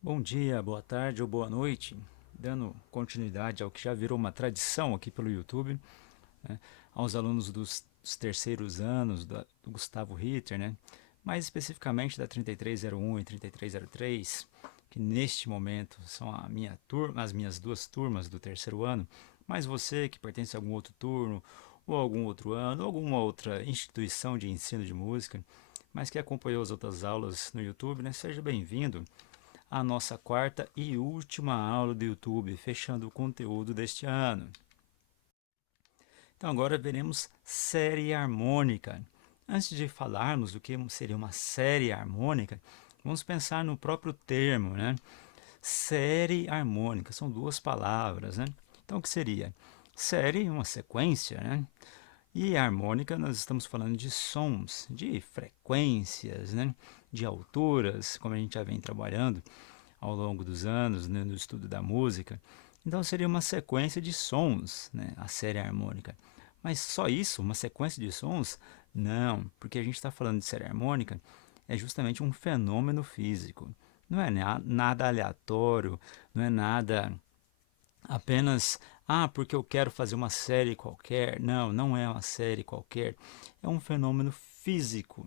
Bom dia, boa tarde ou boa noite, dando continuidade ao que já virou uma tradição aqui pelo YouTube, né, aos alunos dos terceiros anos do Gustavo Ritter, né, mais especificamente da 3301 e 3303, que neste momento são a minha turma, as minhas duas turmas do terceiro ano, mas você que pertence a algum outro turno, ou algum outro ano, ou alguma outra instituição de ensino de música, mas que acompanhou as outras aulas no YouTube, né, seja bem-vindo a nossa quarta e última aula do YouTube, fechando o conteúdo deste ano. Então agora veremos série harmônica. Antes de falarmos do que seria uma série harmônica, vamos pensar no próprio termo, né? Série harmônica, são duas palavras, né? Então o que seria? Série, uma sequência, né? E harmônica, nós estamos falando de sons, de frequências, né? De alturas, como a gente já vem trabalhando ao longo dos anos, né, no estudo da música. Então seria uma sequência de sons, né, a série harmônica. Mas só isso, uma sequência de sons? Não, porque a gente está falando de série harmônica, é justamente um fenômeno físico. Não é nada aleatório, não é nada apenas, porque eu quero fazer uma série qualquer. Não, não é uma série qualquer. É um fenômeno físico,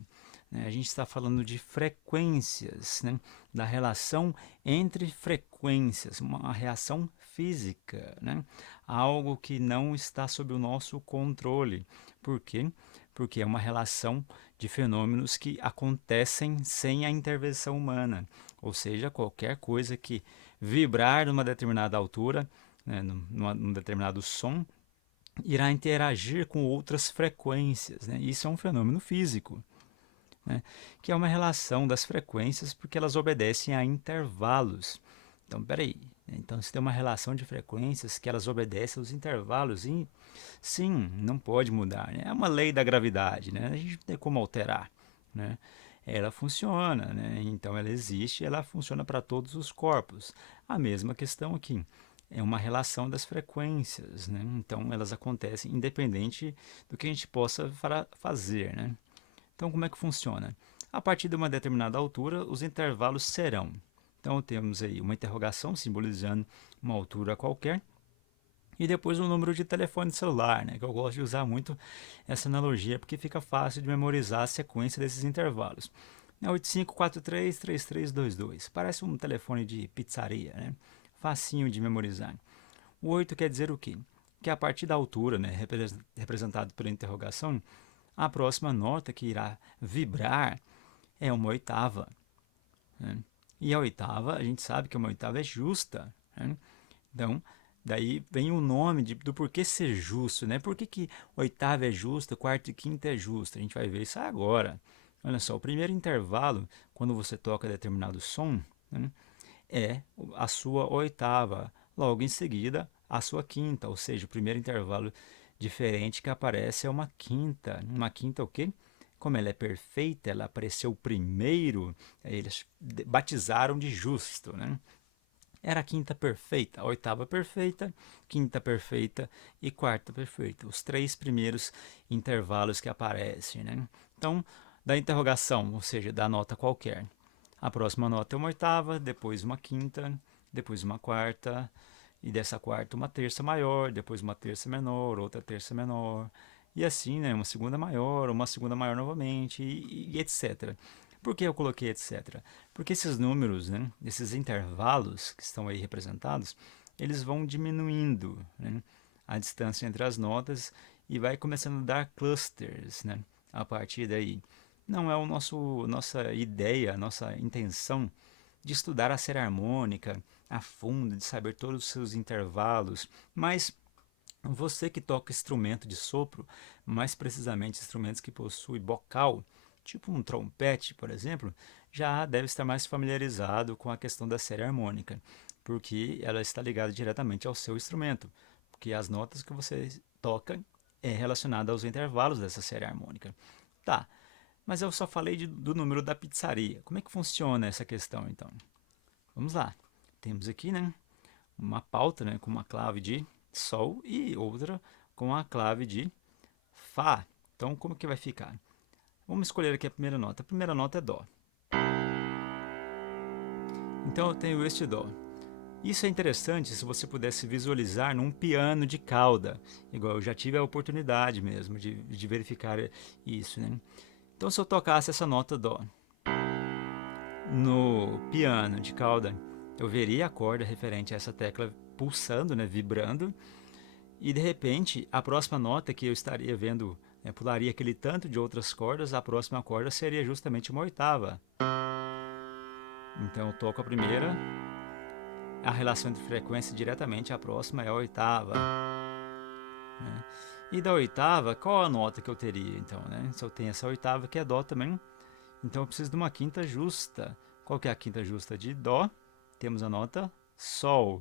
né? A gente está falando de frequências, né? Da relação entre frequências, uma reação física, né? Algo que não está sob o nosso controle. Por quê? Porque é uma relação de fenômenos que acontecem sem a intervenção humana. Ou seja, qualquer coisa que vibrar numa determinada altura, né, num determinado som, irá interagir com outras frequências. Né? Isso é um fenômeno físico, né? Que é uma relação das frequências porque elas obedecem a intervalos. Então, peraí. Então, se tem uma relação de frequências que elas obedecem aos intervalos, e sim, não pode mudar. Né? É uma lei da gravidade, né? A gente não tem como alterar. Né? Ela funciona, né? Então ela existe, ela funciona para todos os corpos. A mesma questão aqui. É uma relação das frequências, né? Então elas acontecem independente do que a gente possa fazer, né? Então como é que funciona? A partir de uma determinada altura, os intervalos serão. Então temos aí uma interrogação simbolizando uma altura qualquer e depois o número de telefone celular, né? Que eu gosto de usar muito essa analogia porque fica fácil de memorizar a sequência desses intervalos. 85433322. Parece um telefone de pizzaria, né? Facinho de memorizar. O 8 quer dizer o quê? Que a partir da altura, né, representado pela interrogação, a próxima nota que irá vibrar é uma oitava. Né? E a oitava, a gente sabe que uma oitava é justa. Né? Então, daí vem o nome do porquê ser justo, né? Por que oitava é justa, quarta e quinta é justa? A gente vai ver isso agora. Olha só, o primeiro intervalo, quando você toca determinado som, né, é a sua oitava. Logo em seguida, a sua quinta, ou seja, o primeiro intervalo diferente que aparece é uma quinta. Uma quinta o quê? Como ela é perfeita, ela apareceu primeiro, eles batizaram de justo, né? Era a quinta perfeita, a oitava perfeita, quinta perfeita e quarta perfeita. Os três primeiros intervalos que aparecem, né? Então, da interrogação, ou seja, da nota qualquer. A próxima nota é uma oitava, depois uma quinta, depois uma quarta, e dessa quarta uma terça maior, depois uma terça menor, outra terça menor, e assim, né? Uma segunda maior novamente, e etc. Por que eu coloquei etc? Porque esses números, né, esses intervalos que estão aí representados, eles vão diminuindo, né, a distância entre as notas e vai começando a dar clusters, né, a partir daí. Não é o nossa ideia, nossa intenção de estudar a série harmônica a fundo, de saber todos os seus intervalos, mas você que toca instrumento de sopro, mais precisamente instrumentos que possuem bocal, tipo um trompete, por exemplo, já deve estar mais familiarizado com a questão da série harmônica, porque ela está ligada diretamente ao seu instrumento, porque as notas que você toca é relacionada aos intervalos dessa série harmônica. Tá, mas eu só falei do número da pizzaria. Como é que funciona essa questão, então? Vamos lá. Temos aqui, né, uma pauta, né, com uma clave de Sol e outra com a clave de Fá. Então, como que vai ficar? Vamos escolher aqui a primeira nota. A primeira nota é Dó. Então eu tenho este Dó. Isso é interessante se você pudesse visualizar num piano de cauda, igual eu já tive a oportunidade mesmo de verificar isso, né? Então se eu tocasse essa nota Dó no piano de cauda, eu veria a corda referente a essa tecla pulsando, né, vibrando, e de repente a próxima nota que eu estaria vendo, né, pularia aquele tanto de outras cordas, a próxima corda seria justamente uma oitava. Então eu toco a primeira, a relação de frequência diretamente a próxima é a oitava, né? E da oitava, qual a nota que eu teria então, né? Se eu tenho essa oitava que é Dó também, então eu preciso de uma quinta justa. Qual que é a quinta justa de Dó? Temos a nota Sol.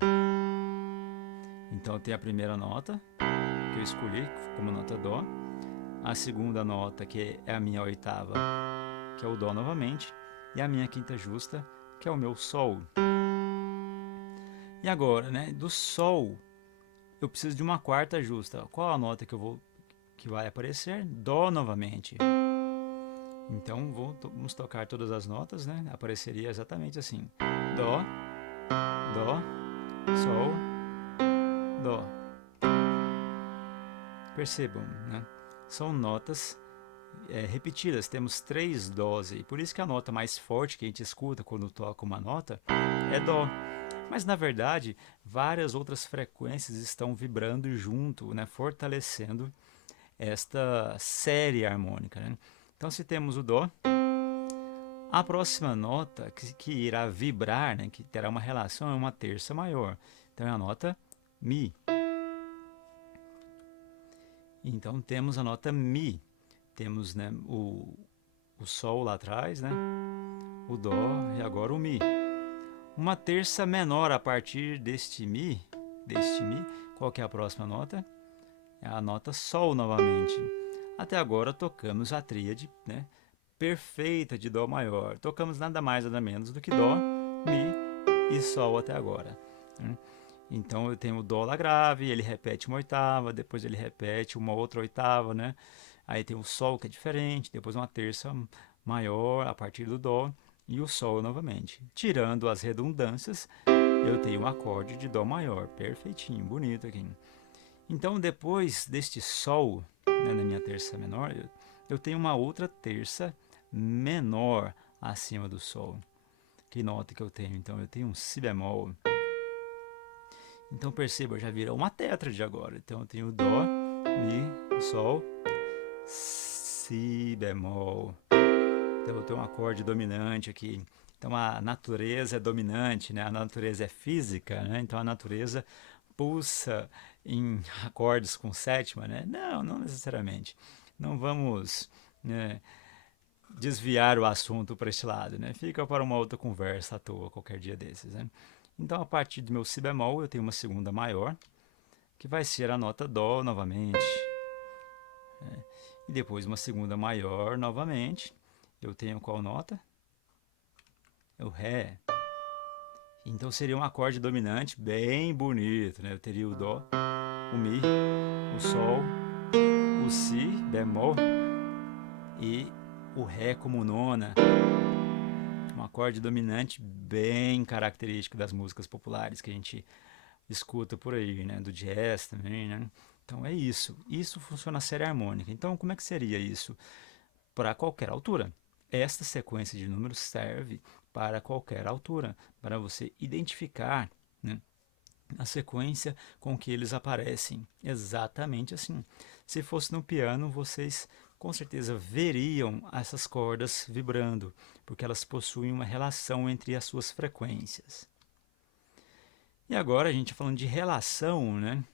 Então eu tenho a primeira nota que eu escolhi como nota Dó, a segunda nota que é a minha oitava, que é o Dó novamente, e a minha quinta justa, que é o meu Sol. E agora, né, do Sol, eu preciso de uma quarta justa. Qual a nota que vai aparecer? Dó novamente. Então vamos tocar todas as notas, né? Apareceria exatamente assim: Dó, Dó, Sol, Dó. Percebam, né? São notas repetidas, temos 3 dós aí. Por isso que a nota mais forte que a gente escuta quando toca uma nota é Dó. Mas na verdade, várias outras frequências estão vibrando junto, né? Fortalecendo esta série harmônica, né? Então se temos o Dó, a próxima nota que irá vibrar, né, que terá uma relação, é uma terça maior. Então é a nota Mi. Então temos a nota Mi. Temos, né, o Sol lá atrás, né, o Dó e agora o Mi. Uma terça menor a partir deste Mi, qual que é a próxima nota? É a nota Sol novamente. Até agora tocamos a tríade, né, perfeita de Dó maior. Tocamos nada mais nada menos do que Dó, Mi e Sol até agora, né? Então eu tenho o Dó lá grave, ele repete uma oitava, depois ele repete uma outra oitava, né? Aí tem o Sol que é diferente, depois uma terça maior a partir do Dó e o Sol novamente. Tirando as redundâncias, eu tenho um acorde de Dó maior, perfeitinho, bonito aqui. Então depois deste Sol, né, na minha terça menor, eu tenho uma outra terça menor acima do Sol. Que nota que eu tenho? Então eu tenho um Si bemol. Então perceba, já virou uma tétrade agora. Então eu tenho Dó, Mi, Sol, Si bemol. Então eu tenho um acorde dominante aqui. Então a natureza é dominante, né? A natureza é física, né? Então a natureza pulsa em acordes com sétima, né? Não, não necessariamente. Não vamos, né, desviar o assunto para esse lado, né? Fica para uma outra conversa à toa, qualquer dia desses, né? Então, a partir do meu Si bemol, eu tenho uma segunda maior, que vai ser a nota Dó novamente, né? E depois uma segunda maior novamente. Eu tenho qual nota? O Ré. Então seria um acorde dominante bem bonito, né? Eu teria o Dó, o Mi, o Sol, o Si bemol e o Ré como nona. Um acorde dominante bem característico das músicas populares que a gente escuta por aí, né? Do jazz também, né? Então é isso. Isso funciona a série harmônica. Então como é que seria isso para qualquer altura? Esta sequência de números serve para qualquer altura, para você identificar, né, a sequência com que eles aparecem. Exatamente assim. Se fosse no piano, vocês com certeza veriam essas cordas vibrando, porque elas possuem uma relação entre as suas frequências. E agora a gente falando de relação, né,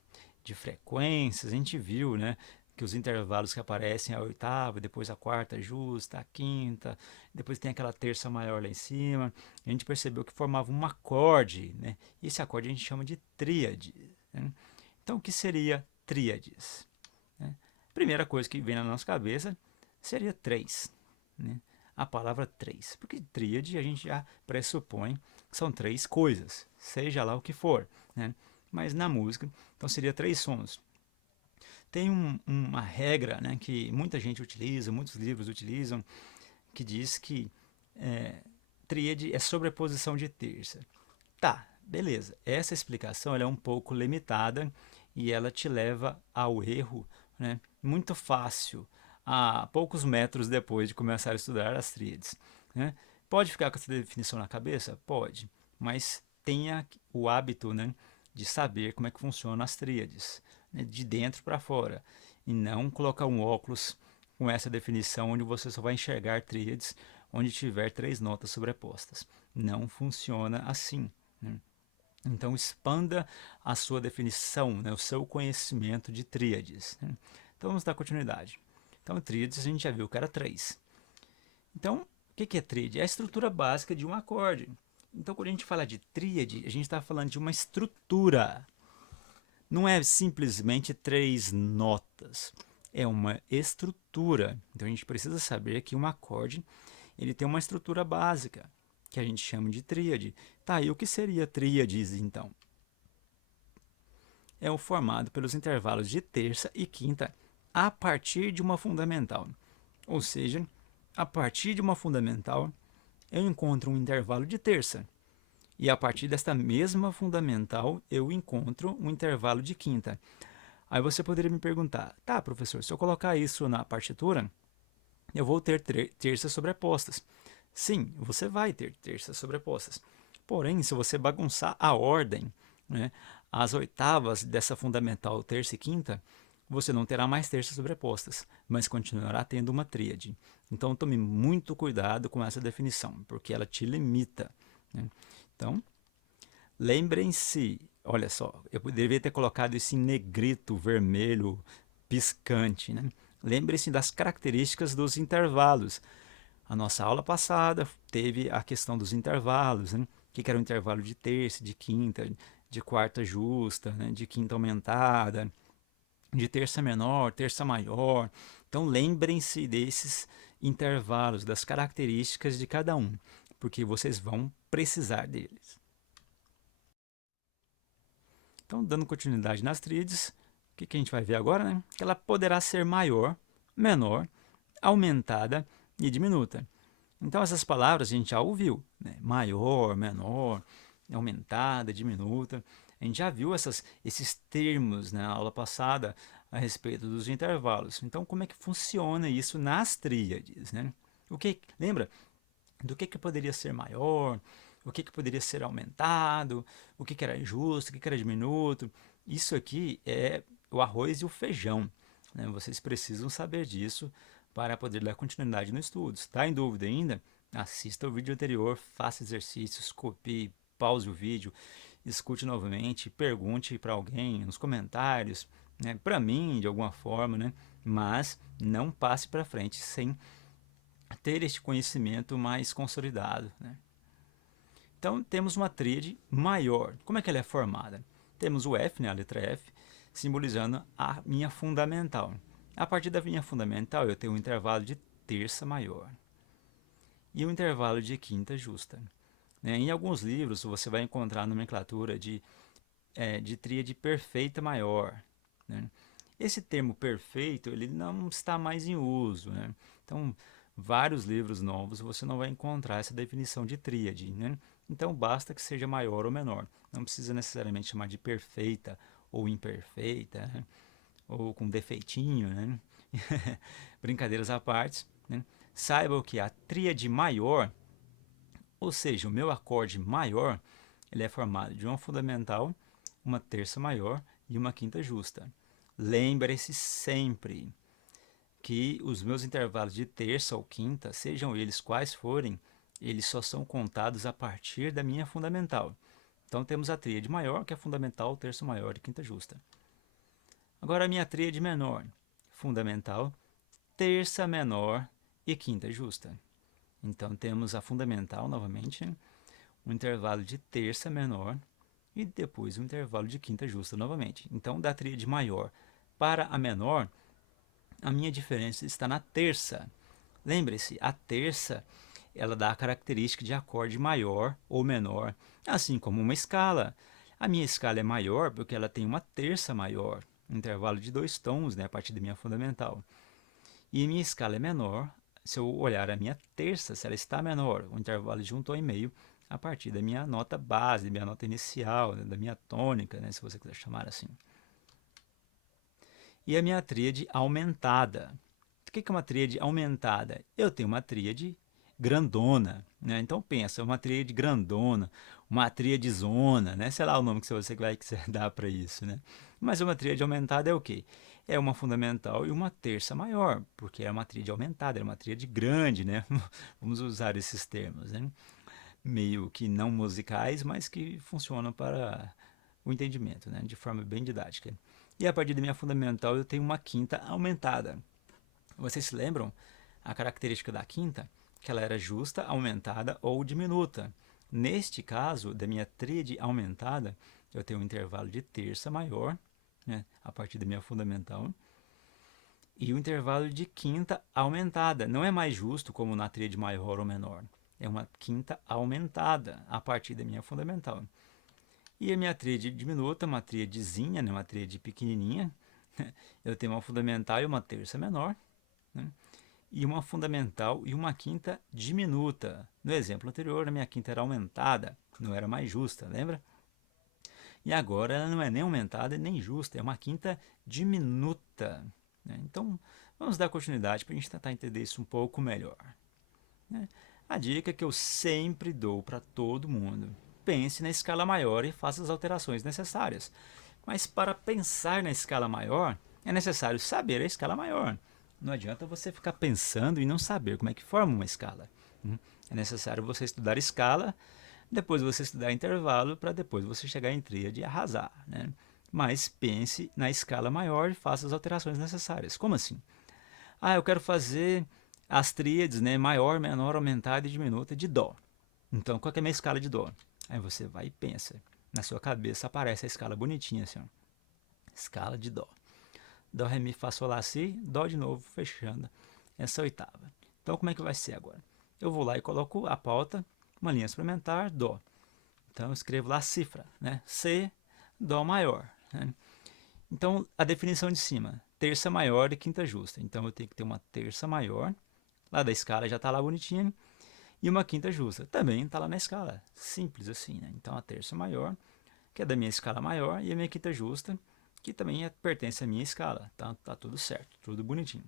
de frequências, a gente viu, né, que os intervalos que aparecem é a oitava, depois a quarta justa, a quinta, depois tem aquela terça maior lá em cima. A gente percebeu que formava um acorde, né? E esse acorde a gente chama de tríade, né? Então, o que seria tríades, né? Primeira coisa que vem na nossa cabeça seria três, né? A palavra três, porque tríade a gente já pressupõe que são três coisas, seja lá o que for, né? Mas na música, então seria três sons. Tem uma regra, né, que muita gente utiliza, muitos livros utilizam, que diz que tríade é sobreposição de terça. Tá, beleza. Essa explicação ela é um pouco limitada e ela te leva ao erro, né, muito fácil, a poucos metros depois de começar a estudar as tríades, né? Pode ficar com essa definição na cabeça? Pode, mas tenha o hábito, né, de saber como é que funcionam as tríades, né, de dentro para fora, e não colocar um óculos com essa definição onde você só vai enxergar tríades onde tiver 3 notas sobrepostas. Não funciona assim, né? Então, expanda a sua definição, né, o seu conhecimento de tríades, né? Então, vamos dar continuidade. Então, tríades a gente já viu que era 3. Então, o que é tríade? É a estrutura básica de um acorde. Então, quando a gente fala de tríade, a gente está falando de uma estrutura. Não é simplesmente 3 notas. É uma estrutura. Então, a gente precisa saber que um acorde ele tem uma estrutura básica, que a gente chama de tríade. Tá, e o que seria tríades, então? É o formado pelos intervalos de terça e quinta a partir de uma fundamental. Ou seja, a partir de uma fundamental, eu encontro um intervalo de terça. E a partir desta mesma fundamental, eu encontro um intervalo de quinta. Aí você poderia me perguntar, tá, professor, se eu colocar isso na partitura, eu vou ter terças sobrepostas. Sim, você vai ter terças sobrepostas. Porém, se você bagunçar a ordem, né, as oitavas dessa fundamental terça e quinta, você não terá mais terças sobrepostas, mas continuará tendo uma tríade. Então, tome muito cuidado com essa definição, porque ela te limita, né? Então, lembrem-se, olha só, eu deveria ter colocado isso em negrito, vermelho, piscante, né? Lembre-se das características dos intervalos. A nossa aula passada teve a questão dos intervalos, né? O que era o intervalo de terça, de quinta, de quarta justa, né? De quinta aumentada, de terça menor, terça maior. Então lembrem-se desses intervalos, das características de cada um, porque vocês vão precisar deles. Então, dando continuidade nas tríades, o que a gente vai ver agora, né? Que ela poderá ser maior, menor, aumentada e diminuta. Então, essas palavras a gente já ouviu, né? Maior, menor, aumentada, diminuta. A gente já viu esses termos, né, na aula passada a respeito dos intervalos. Então, como é que funciona isso nas tríades, né? Lembra do que poderia ser maior, o que poderia ser aumentado, o que era justo, o que era diminuto. Isso aqui é o arroz e o feijão, né? Vocês precisam saber disso para poder dar continuidade no estudo. Está em dúvida ainda? Assista o vídeo anterior, faça exercícios, copie, pause o vídeo, escute novamente, pergunte para alguém nos comentários, né? Para mim, de alguma forma, né? Mas não passe para frente sem ter este conhecimento mais consolidado, né? Então, temos uma tríade maior. Como é que ela é formada? Temos o F, né, a letra F, simbolizando a minha fundamental. A partir da minha fundamental, eu tenho um intervalo de terça maior e um intervalo de quinta justa, né? Em alguns livros, você vai encontrar a nomenclatura de tríade perfeita maior, né? Esse termo perfeito ele não está mais em uso, né? Então, vários livros novos você não vai encontrar essa definição de tríade, né? Então, basta que seja maior ou menor. Não precisa necessariamente chamar de perfeita ou imperfeita, né? Ou com defeitinho, né? Brincadeiras à parte, né? Saiba que a tríade maior, ou seja, o meu acorde maior, ele é formado de uma fundamental, uma terça maior e uma quinta justa. Lembre-se sempre que os meus intervalos de terça ou quinta, sejam eles quais forem, eles só são contados a partir da minha fundamental. Então temos a tríade maior, que é fundamental, terça maior e quinta justa. Agora a minha tríade menor, fundamental, terça menor e quinta justa. Então temos a fundamental novamente, né? Um intervalo de terça menor e depois um intervalo de quinta justa novamente. Então da tríade maior para a menor, a minha diferença está na terça. Lembre-se, a terça ela dá a característica de acorde maior ou menor, assim como uma escala. A minha escala é maior porque ela tem uma terça maior, um intervalo de 2 tons, né, a partir da minha fundamental. E a minha escala é menor se eu olhar a minha terça, se ela está menor, o intervalo de um tom e meio, a partir da minha nota base, da minha nota inicial, né, da minha tônica, né, se você quiser chamar assim. E a minha tríade aumentada. O que é uma tríade aumentada? Eu tenho uma tríade grandona, né? Então pensa, uma tríade grandona, uma tríade zona, né? Sei lá o nome que você vai quiser dar para isso, né? Mas uma tríade aumentada é o quê? É uma fundamental e uma terça maior, porque é uma tríade aumentada, é uma tríade grande, né? Vamos usar esses termos, né? Meio que não musicais, mas que funcionam para o entendimento, né? De forma bem didática. E a partir da minha fundamental eu tenho uma quinta aumentada. Vocês se lembram a característica da quinta? Que ela era justa, aumentada ou diminuta. Neste caso, da minha tríade aumentada, eu tenho um intervalo de terça maior, né, a partir da minha fundamental, e o intervalo de quinta aumentada. Não é mais justo como na tríade maior ou menor. É uma quinta aumentada a partir da minha fundamental. E a minha tríade diminuta, uma tríadezinha, né, uma tríade pequenininha, eu tenho uma fundamental e uma terça menor, né, e uma fundamental e uma quinta diminuta. No exemplo anterior, a minha quinta era aumentada, não era mais justa, lembra? E agora ela não é nem aumentada nem justa, é uma quinta diminuta, né? Então, vamos dar continuidade para a gente tentar entender isso um pouco melhor, né? A dica que eu sempre dou para todo mundo: pense na escala maior e faça as alterações necessárias. Mas para pensar na escala maior, é necessário saber a escala maior. Não adianta você ficar pensando e não saber como é que forma uma escala. É necessário você estudar escala, depois você estudar intervalo, para depois você chegar em tríade e arrasar, né? Mas pense na escala maior e faça as alterações necessárias. Como assim? Ah, eu quero fazer as tríades, né? Maior, menor, aumentada e diminuta de Dó. Então, qual que é a minha escala de Dó? Aí você vai e pensa. Na sua cabeça aparece a escala bonitinha assim, ó. Escala de Dó. Dó, Ré, Mi, Fá, Sol, Lá, Si, Dó de novo, fechando essa oitava. Então, como é que vai ser agora? Eu vou lá e coloco a pauta, uma linha suplementar, Dó. Então, eu escrevo lá a cifra, né? C, Dó maior, né? Então, a definição de cima, terça maior e quinta justa. Então, eu tenho que ter uma terça maior, lá da escala já está lá bonitinha, e uma quinta justa, também está lá na escala, simples assim, né? Então, a terça maior, que é da minha escala maior, e a minha quinta justa, que também pertence à minha escala, tá tudo certo, tudo bonitinho.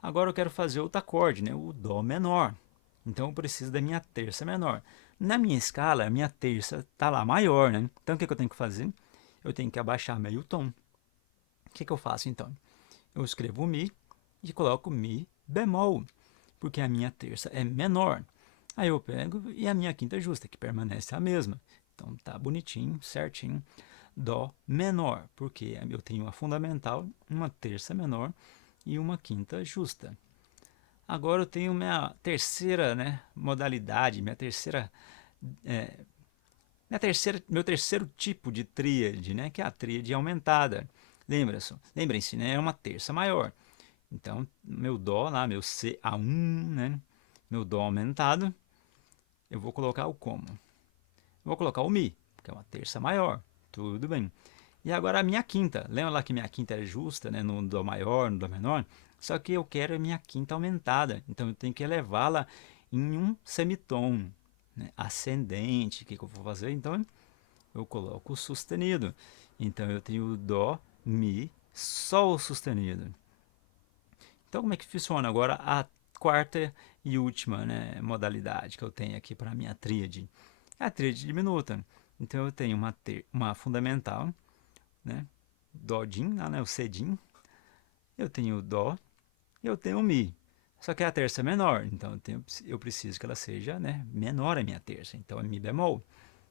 Agora eu quero fazer outro acorde, né? O Dó menor, então eu preciso da minha terça menor. Na minha escala, a minha terça está lá maior, né? Então, o que eu tenho que fazer? Eu tenho que abaixar meio tom. O que eu faço então? Eu escrevo Mi e coloco Mi bemol, porque a minha terça é menor. Aí eu pego e a minha quinta justa, que permanece a mesma. Então tá bonitinho, certinho. Dó menor, porque eu tenho uma fundamental, uma terça menor e uma quinta justa. Agora eu tenho minha terceira, né, modalidade, meu terceiro tipo de tríade, né, que é a tríade aumentada. Lembrem-se, né, é uma terça maior. Então, meu Dó lá, meu CA1, né, meu Dó aumentado, eu vou colocar o como? Eu vou colocar o Mi, que é uma terça maior. Tudo bem. E agora a minha quinta. Lembra lá que minha quinta era justa, né, no Dó maior, no Dó menor? Só que eu quero a minha quinta aumentada. Então, eu tenho que elevá-la em um semitom, né, ascendente. O que eu vou fazer? Então, eu coloco o sustenido. Então, eu tenho o Dó, Mi, Sol sustenido. Então, como é que funciona agora a quarta e última, né, modalidade que eu tenho aqui para a minha tríade? É a tríade diminuta. Então, eu tenho uma fundamental, né, Dó-Dim, né, o Cdim. Eu tenho o Dó e eu tenho o Mi. Só que a terça é menor, então eu preciso que ela seja, né, menor a minha terça. Então, é Mi bemol.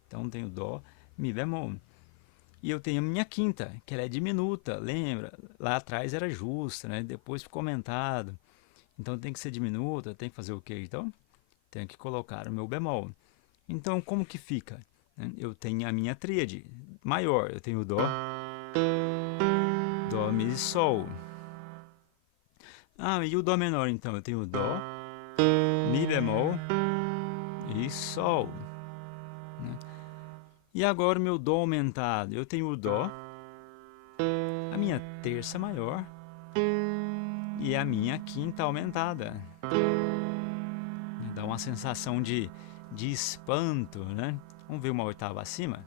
Então, eu tenho Dó, Mi bemol. E eu tenho a minha quinta, que ela é diminuta, lembra? Lá atrás era justa, né? Depois ficou aumentado. Então tem que ser diminuta, tem que fazer o quê? Então, tenho que colocar o meu bemol. Então, como que fica? Eu tenho a minha tríade maior. Eu tenho Dó, Dó, Mi e Sol. Ah, e o Dó menor, então? Eu tenho Dó, Mi bemol e Sol, né? E agora o meu Dó aumentado. Eu tenho o Dó, a minha terça maior e a minha quinta aumentada. Dá uma sensação de espanto, né? Vamos ver uma oitava acima?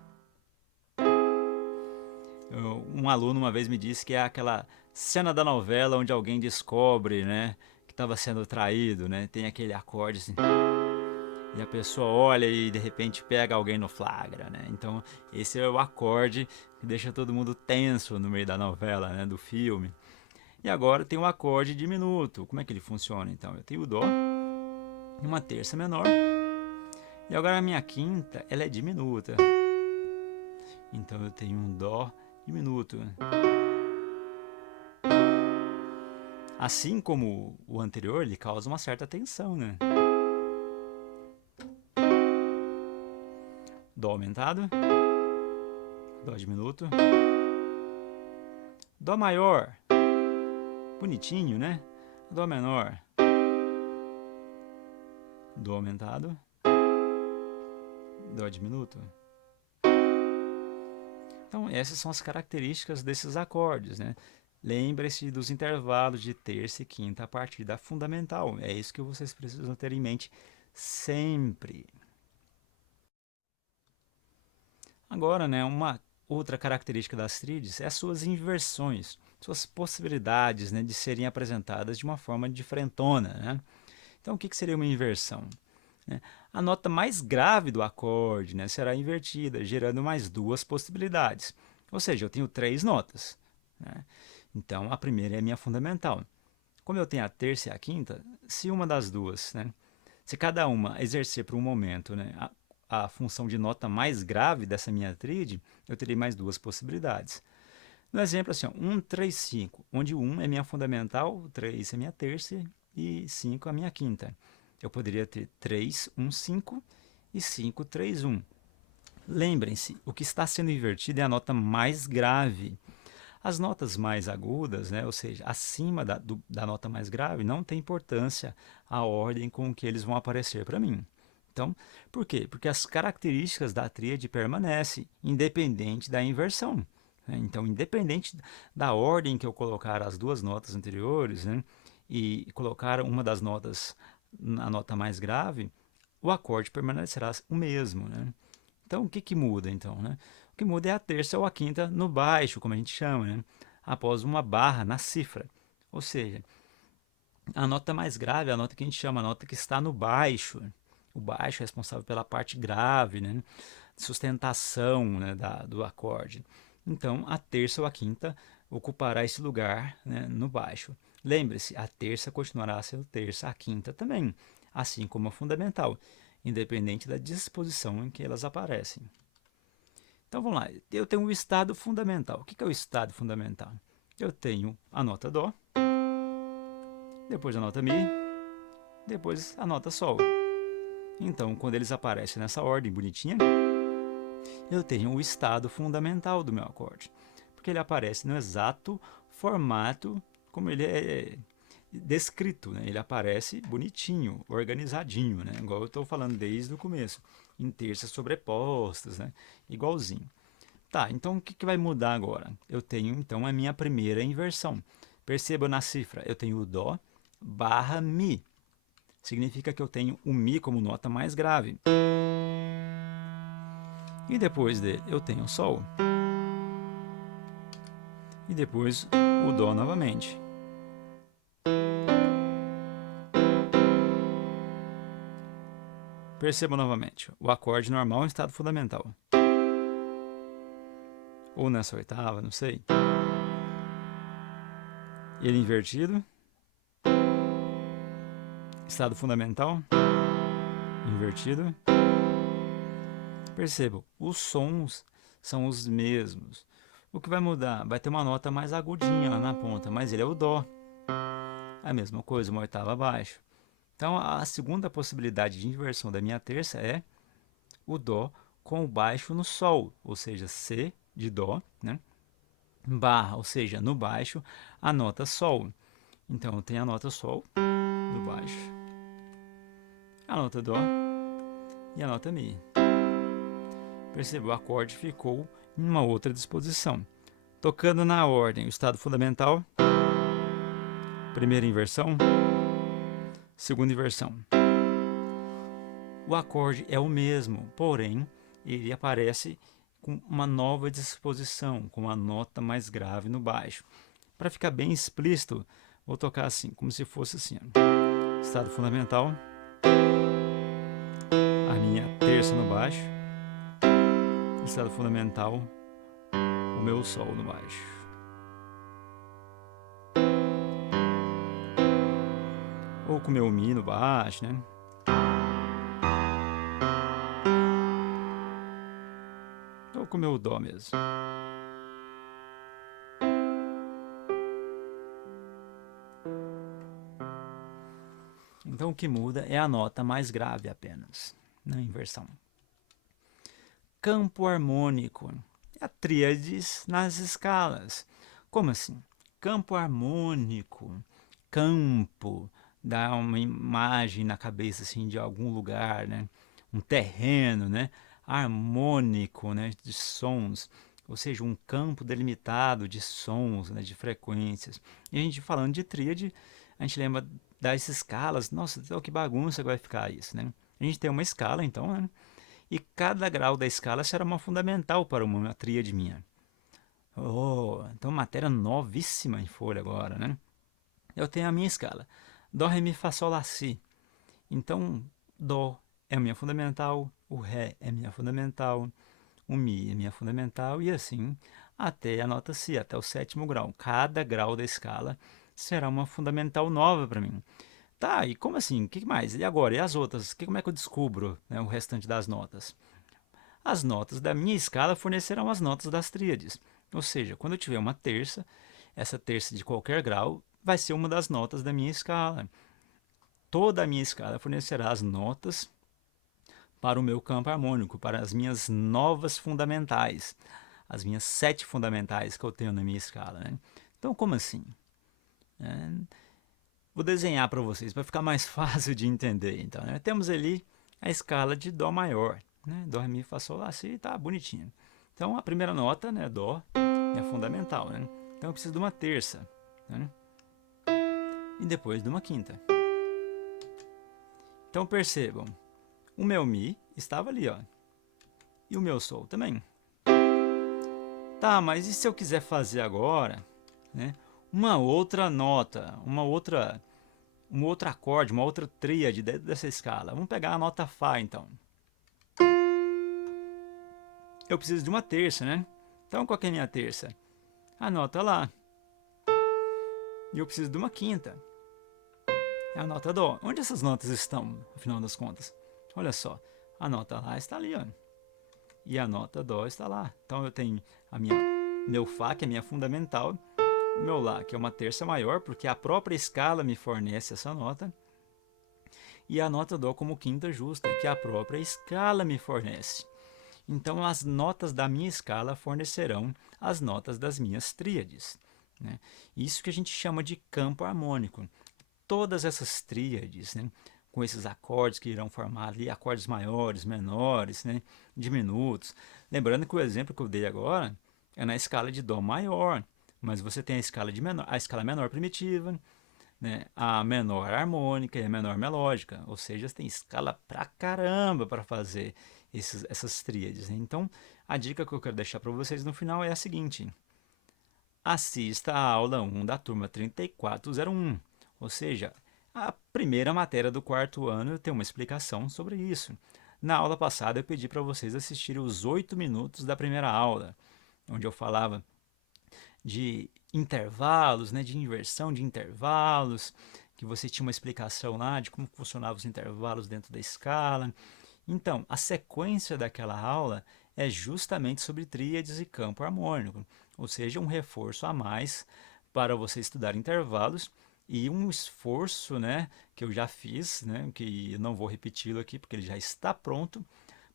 Um aluno uma vez me disse que é aquela cena da novela onde alguém descobre, né, que estava sendo traído, né? Tem aquele acorde assim, e a pessoa olha e de repente pega alguém no flagra, né? Então esse é o acorde que deixa todo mundo tenso no meio da novela, né, do filme. E agora tem um acorde diminuto. Como é que ele funciona então? Eu tenho o dó e uma terça menor. E agora a minha quinta, ela é diminuta. Então eu tenho um dó diminuto. Assim como o anterior, ele causa uma certa tensão, né? Dó aumentado, dó diminuto, dó maior, bonitinho, né? Dó menor, dó aumentado, dó diminuto. Então essas são as características desses acordes, né? Lembre-se dos intervalos de terça e quinta a partir da fundamental. É isso que vocês precisam ter em mente sempre. Agora, né, uma outra característica das tríades é as suas inversões, suas possibilidades, né, de serem apresentadas de uma forma diferentona, né? Então, o que seria uma inversão? Né? A nota mais grave do acorde, né, será invertida, gerando mais duas possibilidades. Ou seja, eu tenho três notas, né? Então, a primeira é a minha fundamental. Como eu tenho a terça e a quinta, se uma das duas, né, se cada uma exercer por um momento, né, a função de nota mais grave dessa minha tríade, eu terei mais duas possibilidades. No exemplo, assim, ó, 1, 3, 5, onde o 1 é minha fundamental, 3 é minha terça e 5 é a minha quinta. Eu poderia ter 3, 1, 5 e 5, 3, 1. Lembrem-se, o que está sendo invertido é a nota mais grave. As notas mais agudas, né, ou seja, acima da nota mais grave, não tem importância a ordem com que eles vão aparecer para mim. Então, por quê? Porque as características da tríade permanecem, independente da inversão, né? Então, independente da ordem que eu colocar as duas notas anteriores, né, e colocar uma das notas na nota mais grave, o acorde permanecerá o mesmo, né? Então, o que muda, então, né? O que muda é a terça ou a quinta no baixo, como a gente chama, né? Após uma barra na cifra. Ou seja, a nota mais grave é a nota que a gente chama a nota que está no baixo. O baixo é responsável pela parte grave, né? Sustentação, né, do acorde. Então, a terça ou a quinta ocupará esse lugar, né, no baixo. Lembre-se, a terça continuará a ser terça, a quinta também, assim como a fundamental, independente da disposição em que elas aparecem. Então vamos lá, eu tenho o estado fundamental. O que é o estado fundamental? Eu tenho a nota Dó, depois a nota Mi, depois a nota Sol. Então, quando eles aparecem nessa ordem bonitinha, eu tenho o estado fundamental do meu acorde, porque ele aparece no exato formato como ele é descrito, né? Ele aparece bonitinho, organizadinho, né? Igual eu estou falando desde o começo, em terças sobrepostas, né? Igualzinho. Tá, então o que vai mudar agora? Eu tenho então a minha primeira inversão. Perceba na cifra, eu tenho o Dó barra Mi. Significa que eu tenho o Mi como nota mais grave. E depois dele eu tenho o Sol. E depois o Dó novamente. Perceba novamente, o acorde normal é um estado fundamental. Ou nessa oitava, não sei. Ele invertido. Estado fundamental. Invertido. Percebam, os sons são os mesmos. O que vai mudar? Vai ter uma nota mais agudinha lá na ponta, mas ele é o Dó. A mesma coisa, uma oitava abaixo. Então, a segunda possibilidade de inversão da minha terça é o Dó com o baixo no Sol, ou seja, C de Dó, né? Barra, ou seja, no baixo, a nota Sol. Então, eu tenho a nota Sol do baixo, a nota Dó e a nota Mi. Percebeu? O acorde ficou em uma outra disposição. Tocando na ordem, o estado fundamental, Primeira inversão, segunda inversão. O acorde é o mesmo, porém, ele aparece com uma nova disposição, com uma nota mais grave no baixo. Para ficar bem explícito, vou tocar assim, como se fosse assim. Ó. Estado fundamental, a minha terça no baixo, estado fundamental, o meu sol no baixo. Ou com o meu mi no baixo, né? Ou com o meu dó mesmo. Então o que muda é a nota mais grave apenas, na inversão. Campo harmônico. É a tríades nas escalas. Como assim? Campo harmônico. Campo. Dá uma imagem na cabeça assim, de algum lugar, né? Um terreno, né? Harmônico, né? De sons. Ou seja, um campo delimitado de sons, né? De frequências. E a gente falando de tríade, a gente lembra das escalas. Nossa, que bagunça que vai ficar isso, né? A gente tem uma escala, então, né? E cada grau da escala será uma fundamental para uma tríade minha. Oh, então matéria novíssima em folha agora, né? Eu tenho a minha escala. Dó, Ré, Mi, Fá, Sol, Lá, Si. Então, Dó é a minha fundamental, o Ré é a minha fundamental, o Mi é a minha fundamental e assim até a nota Si, até o sétimo grau. Cada grau da escala será uma fundamental nova para mim. Tá, e como assim? O que mais? E agora? E as outras? Como é que eu descubro, né, o restante das notas? As notas da minha escala fornecerão as notas das tríades. Ou seja, quando eu tiver uma terça, essa terça de qualquer grau vai ser uma das notas da minha escala. Toda a minha escala fornecerá as notas para o meu campo harmônico, para as minhas novas fundamentais, as minhas 7 fundamentais que eu tenho na minha escala. Né? Então, como assim? Vou desenhar para vocês, para ficar mais fácil de entender. Então, né? Temos ali a escala de Dó maior. Né? Dó, Ré, Mi, Fá, Sol, Lá, Si, tá bonitinho. Então, a primeira nota, né, Dó, é fundamental. Né? Então, eu preciso de uma terça. Né? E depois de uma quinta. Então, percebam, o meu Mi estava ali, ó. E o meu Sol também. Tá, mas e se eu quiser fazer agora, né, uma outra nota, um outro acorde, uma outra tríade dentro dessa escala? Vamos pegar a nota Fá, então. Eu preciso de uma terça, né? Então, qual que é a minha terça? A nota Lá. E eu preciso de uma quinta. É a nota Dó. Onde essas notas estão, no final das contas? Olha só, a nota Lá está ali, ó. E a nota Dó está lá. Então, eu tenho meu Fá, que é a minha fundamental, meu Lá, que é uma terça maior, porque a própria escala me fornece essa nota, e a nota Dó como quinta justa, que a própria escala me fornece. Então, as notas da minha escala fornecerão as notas das minhas tríades. Né? Isso que a gente chama de campo harmônico. Todas essas tríades, né, com esses acordes que irão formar ali, acordes maiores, menores, né, diminutos. Lembrando que o exemplo que eu dei agora é na escala de Dó maior, mas você tem a escala de menor, a escala menor primitiva, né, a menor harmônica e a menor melódica, ou seja, você tem escala pra caramba para fazer essas tríades. Né? Então, a dica que eu quero deixar para vocês no final é a seguinte: assista a aula 1 da turma 3401, ou seja, a primeira matéria do quarto ano tem uma explicação sobre isso. Na aula passada eu pedi para vocês assistirem os 8 minutos da primeira aula, onde eu falava de intervalos, né, de inversão de intervalos, que você tinha uma explicação lá de como funcionavam os intervalos dentro da escala. Então, a sequência daquela aula é justamente sobre tríades e campo harmônico, ou seja, um reforço a mais para você estudar intervalos e um esforço, né, que eu já fiz, né, que eu não vou repeti-lo aqui porque ele já está pronto,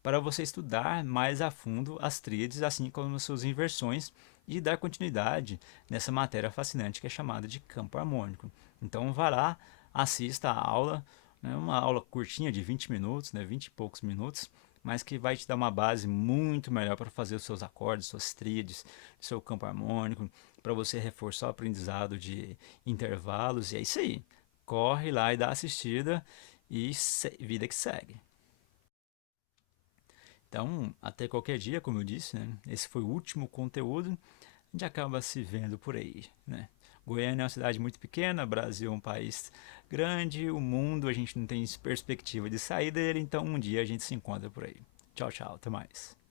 para você estudar mais a fundo as tríades, assim como as suas inversões, e dar continuidade nessa matéria fascinante que é chamada de campo harmônico. Então vá lá, assista a aula, né, uma aula curtinha de 20 minutos, né, 20 e poucos minutos, mas que vai te dar uma base muito melhor para fazer os seus acordes, suas tríades, seu campo harmônico, para você reforçar o aprendizado de intervalos. E é isso aí. Corre lá e dá assistida e vida que segue. Então, até qualquer dia, como eu disse, né? Esse foi o último conteúdo. A gente acaba se vendo por aí, né? Goiânia é uma cidade muito pequena, Brasil é um país grande, o mundo a gente não tem perspectiva de sair dele, então um dia a gente se encontra por aí. Tchau, tchau, até mais.